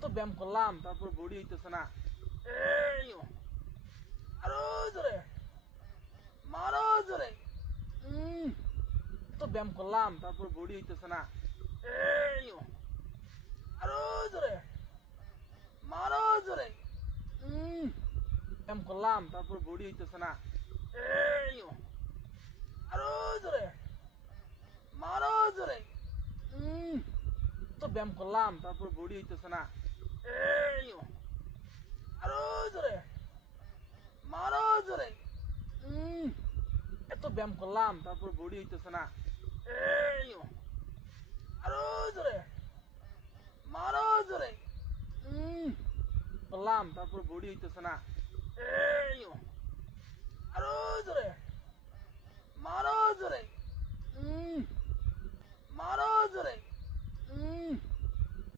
এত ব্যায়াম করলাম তারপর বডি হইতেছে না। এই আরো জোরে মারো জোরে। এত ব্যায়াম করলাম তারপর বডি হইতেছে না। এই আরো জোরে মারো জোরে। ব্যায়াম করলাম তারপর বডি হইতেছে না। এই আরো জোরে মারো জোরে। তো ব্যায়াম করলাম তারপর বডি হইতেছে না। এই আরো জোরে মারো জোরে। এত ব্যায়াম করলাম তারপর বডি হইতেছে না। এই আরো জোরে মারো জোরে। করলাম তারপর বডি হইতেছে না। এই আরো জোরে মারো জোরে মারো জোরে।